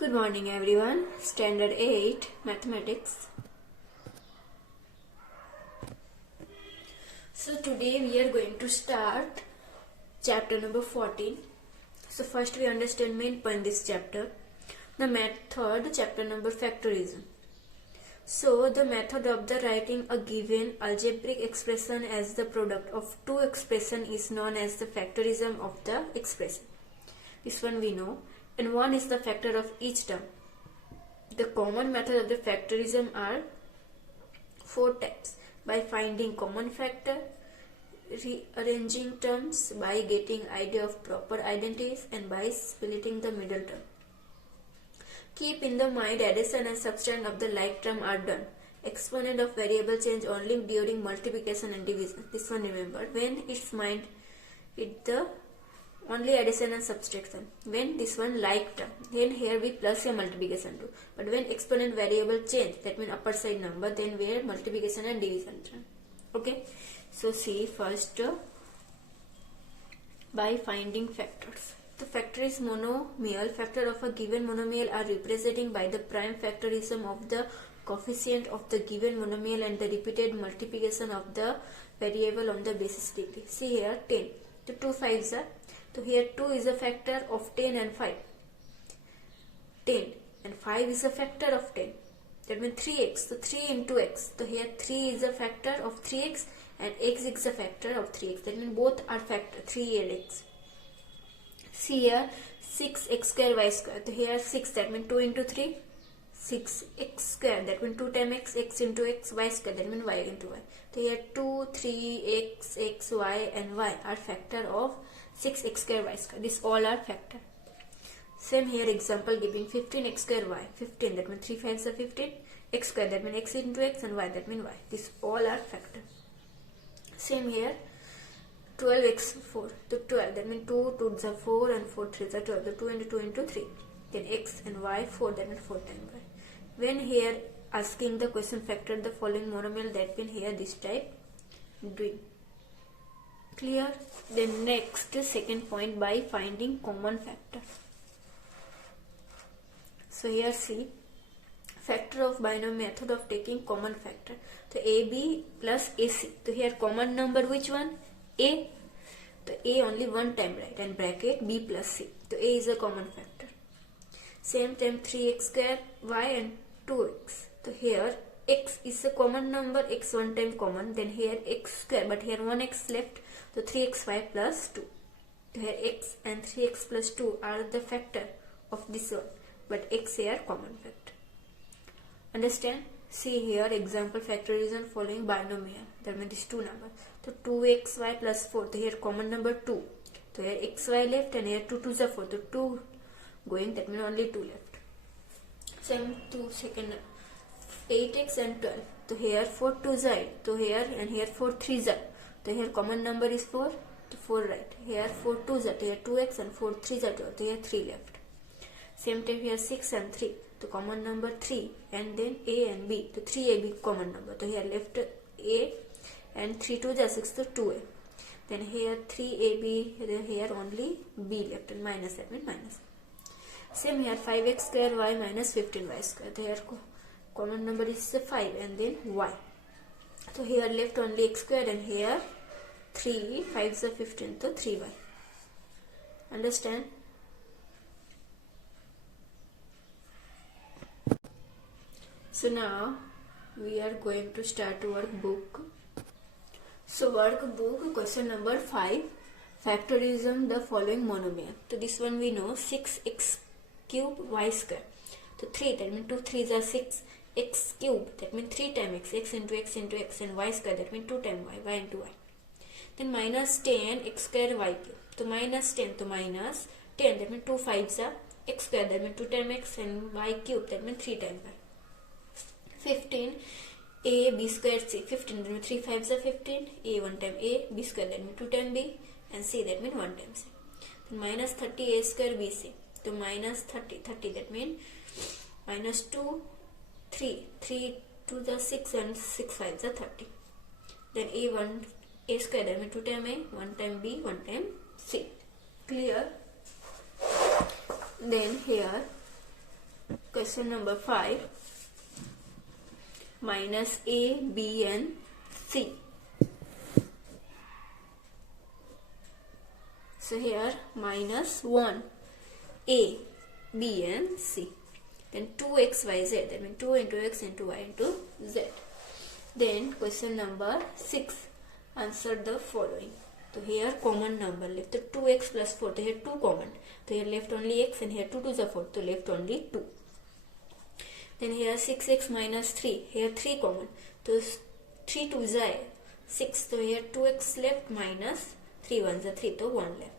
Good morning everyone. Standard 8 Mathematics. So today we are going to start chapter number 14. So first we understand main point this chapter. The method, chapter number factorism. So the method of the writing a given algebraic expression as the product of two expression is known as the factorism of the expression. This one we know. And one is the factor of each term. The common method of the factorism are four types: by finding common factor, rearranging terms, by getting idea of proper identities, and by splitting the middle term. Keep in the mind addition and subtraction of the like term are done. Exponent of variable change only during multiplication and division. This one remember. When it's mind, it the only addition and subtraction. When this one like term, then here we plus a multiplication too. But when exponent variable change, that means upper side number, then where multiplication and division term. Okay. So see first by finding factors. The factor is monomial. Factor of a given monomial are represented by the prime factorism of the coefficient of the given monomial and the repeated multiplication of the variable on the basis degree. See here 10. The 2 5s are. So here 2 is a factor of 10 and 5. 10 and 5 is a factor of 10. That means 3x. So 3 into x. So here 3 is a factor of 3x and x is a factor of 3x. That means both are factor 3 and x. See here 6x square y square. So here 6, that means 2 into 3. 6x square, that means 2 times x into x, y square, that means y into y. So here 2, 3, x, y and y are factor of 6x square y square. This all are factor. Same here example giving 15x square y. 15, that means 3 5s are 15. X square, that means x into x, and y, that means y. This all are factor. Same here 12x4 to 12, that means 2 2s are 4 and 4 3s are 12. So 2 into 2 into 3. Then x and y 4, that means 4 times y. When here asking the question factor the following monomial, that means here this type doing. Clear? Then next second point, by finding common factor. So here see factor of binomial method of taking common factor. So AB plus AC. So here common number which one? A. So A only one time, right? And bracket B plus C. So A is a common factor. Same time 3x square y and 2x. So here x is a common number, x one time common, then here x square, but here 1x left, so 3xy plus 2. So here x and 3x plus 2 are the factor of this one, but x here common factor. Understand? See here example factorism following binomial, that means these two numbers. So 2xy plus 4, so here common number 2. So here xy left and here 2 2s are 4, so 2 going, that means only 2 left. Same to second 8x and 12. So here 4 2s are 8. So here and here 4 3s are. So here common number is 4. So 4 right. Here 4 2s are. Here 2x and 4 3s are 12. So here 3 left. Same time here 6 and 3. So common number 3 and then A and B. So 3AB common number. So here left A and 3 2s are 6, so 2A. Then here 3AB, then here only B left and minus, that means minus. Same here 5x square y minus 15y square. Here common number is 5 and then y. So here left only x square and here 3 5s are 15, so 3y. Understand? So now we are going to start workbook. So workbook question number 5, factorism the following monomial. So this one we know 6x cube y square. So 3, that means 2 3s are 6. X cube, that means 3 times x, x into x into x, and y square, that means 2 times y, y into y. Then minus 10 x square y cube. So minus 10 to minus 10, that means 2 5s are x square, that means 2 times x, and y cube, that means 3 times y. 15 a b square c. 15, that means 3 5s are 15. A 1 time a, b square, that means 2 times b, and c, that means 1 times c. Then minus 30 a square b c. So minus 30, that means minus 2 3 to the 6 and 6 5s are 30. Then a square, that means 2 times a, 1 time b, 1 time c. Clear? Then here question number 5, minus A, B and C. So here minus 1, A, B and C. Then 2x, y, z. That means 2 into x into y into z. Then question number 6. Answer the following. So here common number left. So 2x plus 4. So here 2 common. So here left only x and here 2 to the 4. So left only 2. Then here 6x minus 3. Here 3 common. So 3 to the 6. So here 2x left minus 3 1 the 3. So 1 left.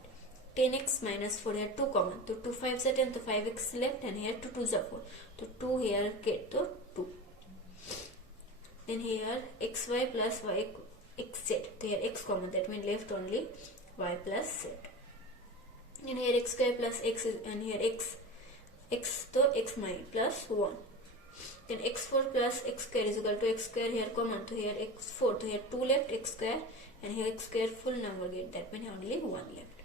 10x minus 4. Here 2 common. So 2 5 the 10. So 5x left and here 2 to the 4. So 2 here get to 2. Then here xy plus y xz. So here x common. That means left only y plus z. And here x square plus x is, and here x to x minus plus 1. Then x4 plus x square is equal to x square here common. So here x4. So here 2 left x square and here x square full number get. That means only 1 left.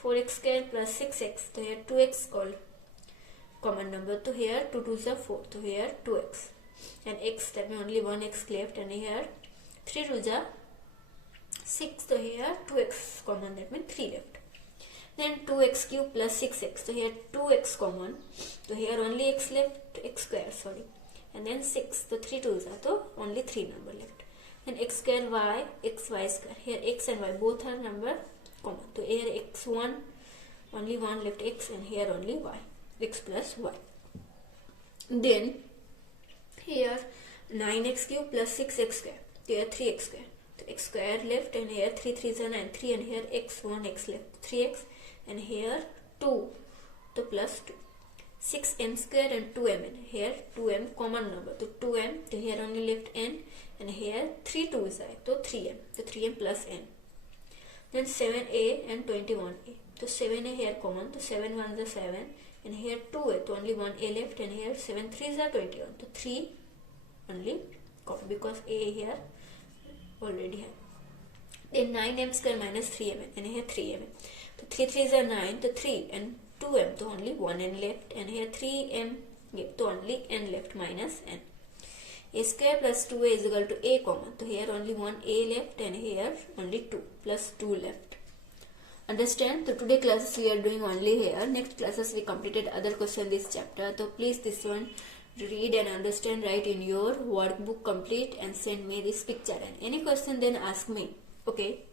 4x square plus 6x. So here 2x called common number. So here 2 to the 4. So here 2x. And x, that means only 1x left. And here 3 to the 6. So here 2x common. That means 3 left. Then 2x cube plus 6x. So here 2x common. So here only x left, x square, sorry. And then 6. So 3 to the, so only 3 number left. Then x square y, x y square. Here x and y both are number common. So here x1, only 1 left x and here only y. X plus y. Then here 9x cube plus 6x square. Here 3x square. So x square left and here 3 3 is 9, 3 and here x 1x left. 3x and here 2. So plus 2. 6m square and 2m. Here 2m common number. So 2m. So here only left n and here 3 2 is I. So 3m. So 3m plus n. Then 7a and 21a. So 7a here common. So 7 1 is 7 and here 2a. So only 1a left and here 7 3 is 21. So 3 only common because a here already have. Then 9m square minus 3m and here 3m. So 3 3 is 9. So 3 and 2m. So only 1n left and here 3m. So only n left minus n. A square plus 2a is equal to a common. So here only 1a left and here only 2 plus 2 left. Understand? So today classes we are doing only here. Next classes we completed other question this chapter. So please this one read and understand, write in your workbook complete and send me this picture. And any question then ask me. Okay.